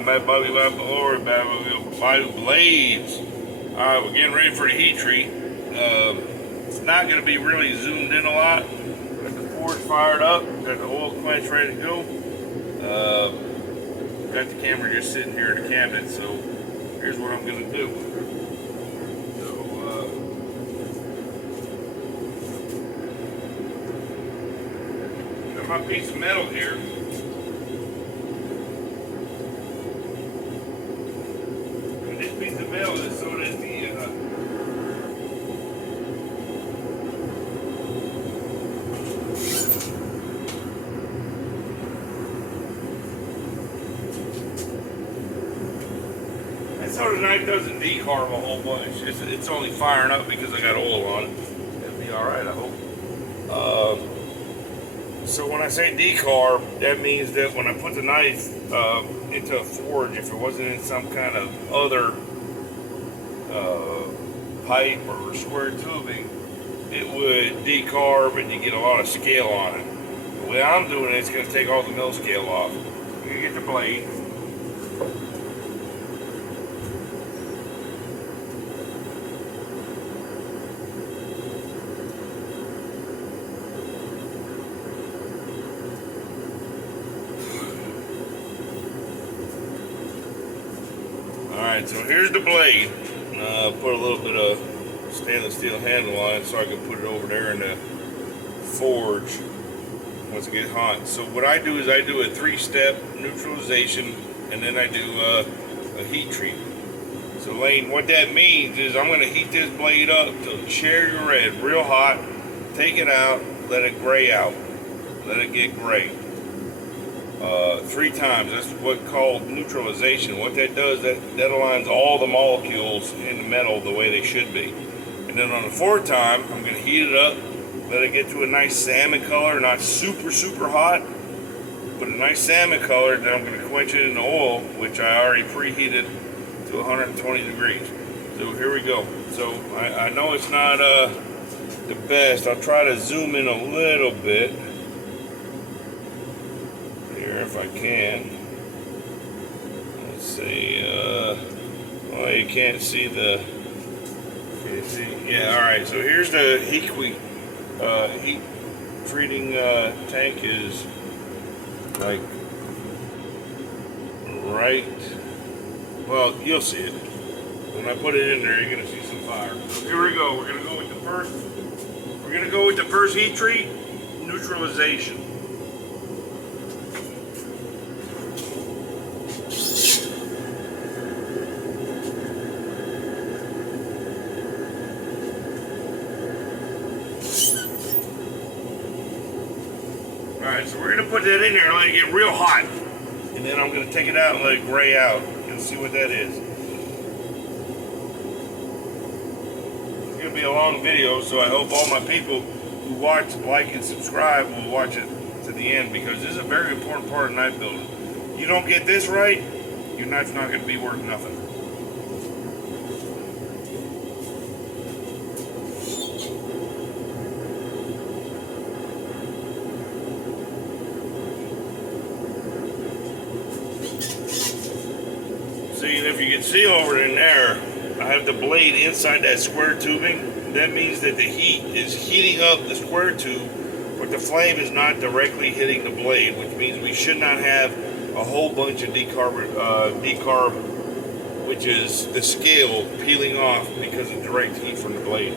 welcome back, Bobby Lord, Bobby Blades. Alright, we're getting ready for the heat treat. It's not going to be really zoomed in a lot. Got the forge fired up, got the oil quench ready to go. Got the camera just sitting here in the cabinet, so here's what I'm going to do. Got my piece of metal here. This piece of metal is so that the knife doesn't decarb a whole bunch. It's only firing up because I got oil on it. It'll be alright, I hope. So when I say decarb, that means that when I put the knife into a forge, if it wasn't in some kind of other pipe or square tubing, it would decarb and you get a lot of scale on it. The way I'm doing it, it's going to take all the mill scale off. I'm going to get the blade. Alright, so here's the blade. Put a little bit of stainless steel handle on it so I can put it over there in the forge once it gets hot. So what I do is I do a 3-step neutralization and then I do a heat treat. So Lane, what that means is I'm going to heat this blade up till cherry red, real hot, take it out, let it gray out, let it get gray. 3 times. That's what's called neutralization. What that does, that aligns all the molecules in the metal the way they should be. And then on the 4th time, I'm going to heat it up, let it get to a nice salmon color, not super hot, but a nice salmon color. Then I'm going to quench it in the oil, which I already preheated to 120 degrees. So here we go. So I know it's not the best. I'll try to zoom in a little bit if I can. Let's see, well, you can't see the, yeah, alright, so here's the heat treating tank is like right, well, you'll see it. When I put it in there, you're going to see some fire. So here we go, we're going to go with the first heat treat, neutralization. Alright, so we're going to put that in there and let it get real hot. And then I'm going to take it out and let it gray out. You'll see what that is. It's going to be a long video, so I hope all my people who watch, like, and subscribe will watch it to the end, because this is a very important part of knife building. You don't get this right, your knife's not going to be worth nothing. See, and if you can see over in there, I have the blade inside that square tubing. That means that the heat is heating up the square tube, but the flame is not directly hitting the blade, which means we should not have a whole bunch of decarb, which is the scale peeling off because of direct heat from the blade.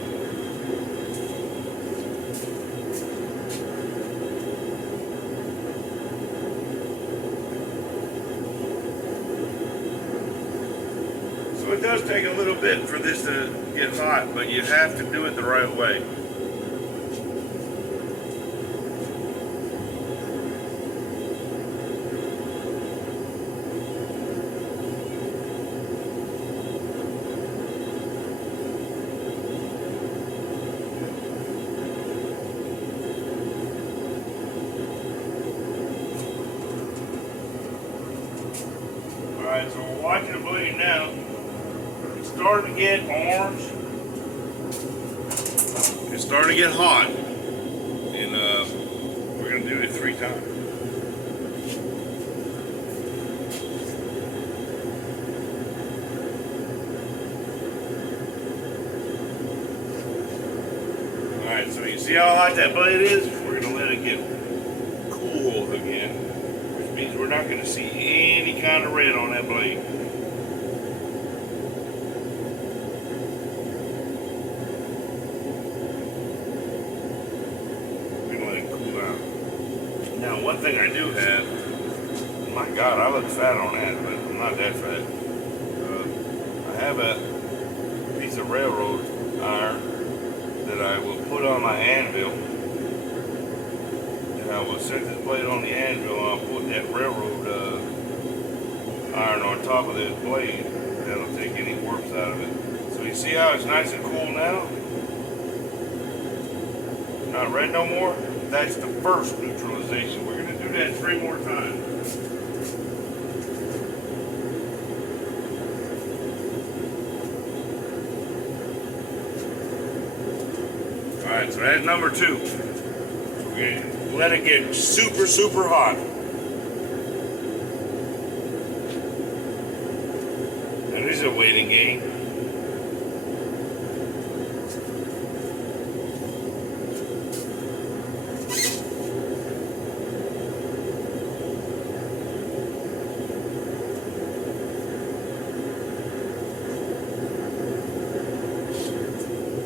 It does take a little bit for this to get hot, but you have to do it the right way. Alright, so we're watching the blade now. Starting to get orange. It's starting to get hot, and we're going to do it 3 times. see how hot that blade is? We're gonna let it get cool again, which means we're not gonna see any kind of red on that blade. We're gonna let it cool down. Now, one thing I do have, my God, I look fat on that, but I'm not that fat. I have a piece of railroad iron that I will put on my anvil, and I will set this blade on the anvil, and I'll put that railroad iron on top of this blade. That'll take any warps out of it. So you see how it's nice and cool now? Not red no more? That's the first neutralization. We're going to do that 3 more times. Alright, so that's number 2. We're going to let it get super, super hot. And this is a waiting game.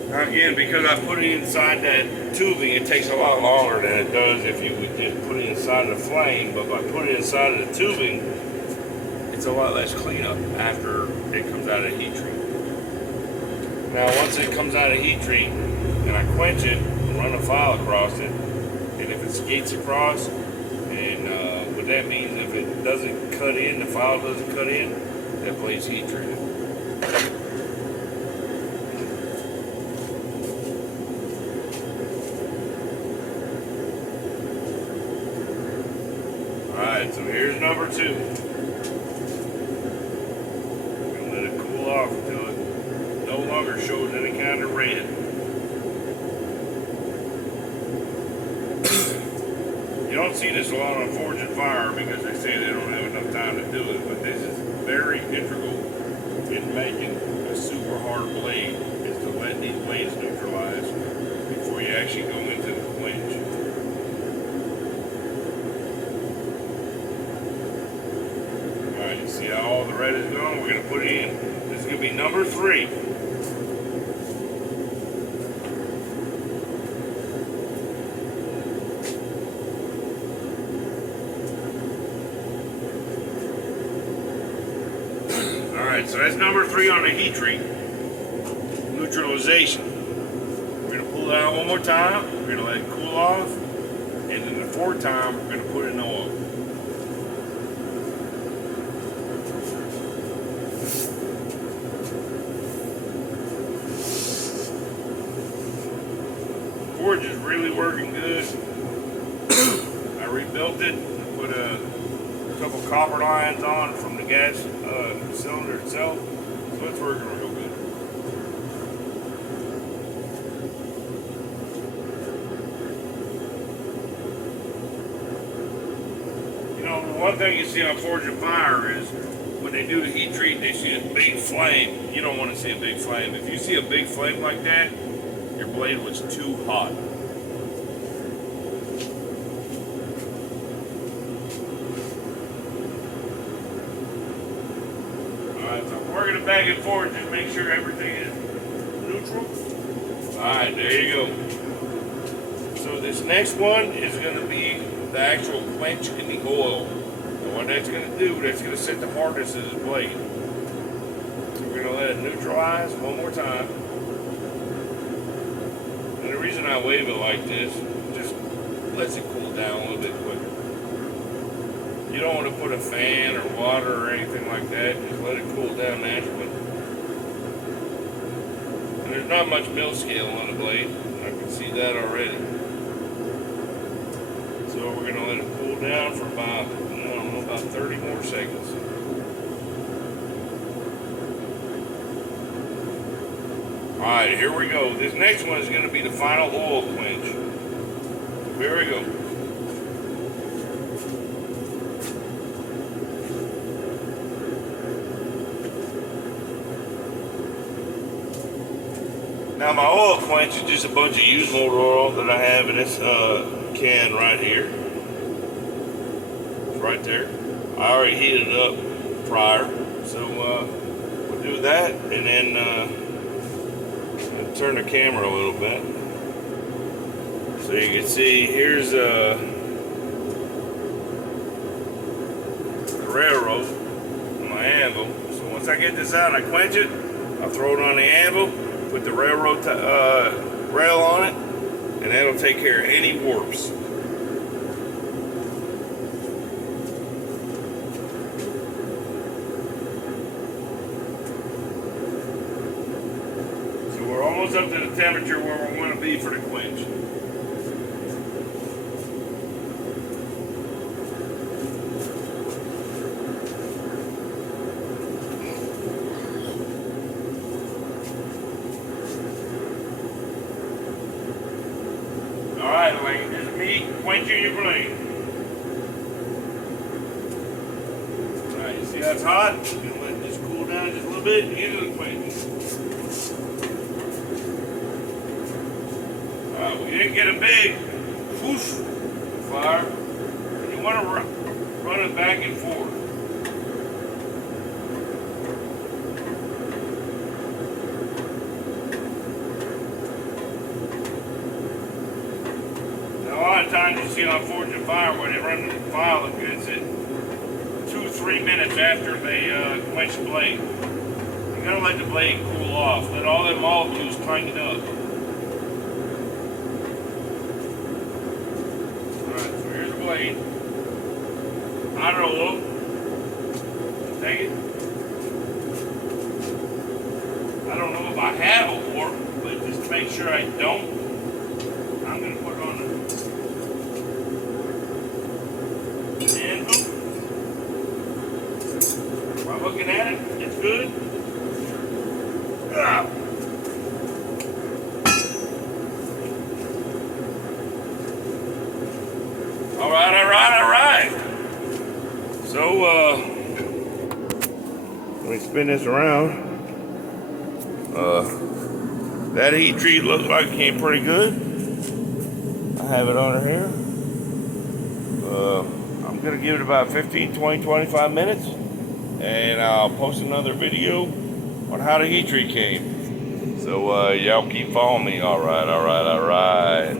Now again, because I put it inside that tubing, it takes a lot longer than it does if you would just put it inside of the flame. But by putting it inside of the tubing, it's a lot less cleanup after it comes out of heat treat. Now once it comes out of heat treat, and I quench it, run a file across it, and if it skates across, and what that means, if it doesn't cut in, the file doesn't cut in, that blade's heat treated. Alright, so here's number 2. We're going to let it cool off until it no longer shows any kind of red. You don't see this a lot on Forged in Fire because they say they don't have enough time to do it, but this is very integral in making a super hard blade, is to let these blades neutralize before you actually go into the quench. See how all the red is going? We're going to put it in. This is going to be number 3. Alright, so that's number 3 on the heat treat. Neutralization. We're going to pull it out one more time. We're going to let it cool off. And then the 4th time, we're going to put it in oil. Forge is really working good. I rebuilt it, put a couple copper lines on from the gas cylinder itself, so it's working real good. You know, one thing you see on Forged in Fire is when they do the heat treat, they see a big flame. You don't want to see a big flame. If you see a big flame like that, your blade was too hot. Alright, so I'm working it back and forth just make sure everything is neutral. Alright, there you go. So this next one is going to be the actual quench in the oil. And what that's going to do, that's going to set the hardness of this blade. So we're going to let it neutralize one more time. And the reason I wave it like this, just lets it cool down a little bit quicker. You don't want to put a fan or water or anything like that, just let it cool down naturally. And there's not much mill scale on the blade, I can see that already. So we're going to let it cool down for about, I don't know, about 30 more seconds. Alright, here we go. This next one is going to be the final oil quench. Here we go. Now my oil quench is just a bunch of used motor oil that I have in this can right here. It's right there. I already heated it up prior, so we'll do that, and then turn the camera a little bit so you can see. Here's the railroad on my anvil. So once I get this out, I quench it. I'll throw it on the anvil, put the railroad rail on it, and that'll take care of any warps. So we're almost up to the temperature where we want to be for the quench. Alright, Elaine, this is me quenching your blade. Alright, you see how it's hot? I'm going to let this cool down just a little bit and get it to quench. Alright, we didn't get a big whoosh fire. You want to run it back and forth. A lot of times you see on Forge and Fire where they run the file up good, it's at 2-3 minutes after they quench the blade. You gotta let the blade cool off. Let all them molecules tighten up. Alright, so here's the blade. Hot roll. Take it. I don't know if I have a warp, but just to make sure I don't, I'm gonna put it on the anvil. By looking at it, it's good. Ah. All right. So, let me spin this around. That heat treat looks like it came pretty good. I have it on here. I'm gonna give it about 15, 20, 25 minutes, and I'll post another video on how the heat treat came. So y'all keep following me. All right.